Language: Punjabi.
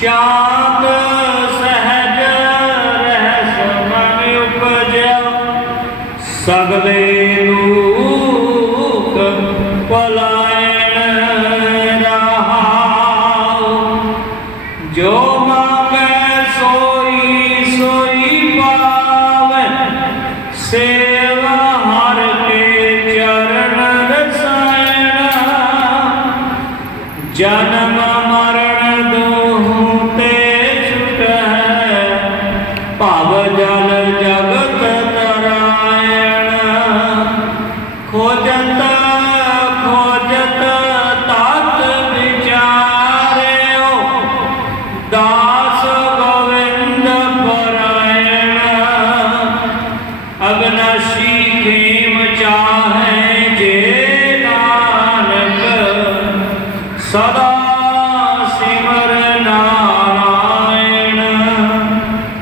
ਸ਼ਾਂਤ ਸਹਿਜ ਰਹਿਸ ਮਨ ਉਪਜਿਆ। ਸਗਲੇ ਰੂਪ ਪਲਾਇਣ ਰਹਾਉ। ਸੋਈ ਸੋਈ ਪਾਵੈ। ਕੇ ਚਰਨ ਰਸਾਇਣ। ਜਨਮ ਮਾ ਭਵ ਜਲ ਜਗਤ ਤਰਾਇਣ ਖੋਜਤ ਖੋਜਤ ਤਤ ਵਿਚਾਰਿਓ। ਦਾਸ ਗੋਵਿੰਦ ਪਰਾਇਣ। ਅਗਨਸ਼ੀ ਖੇਮ ਚਾਹੈ ਜੇ ਨਾਨਕ। ਸਦਾ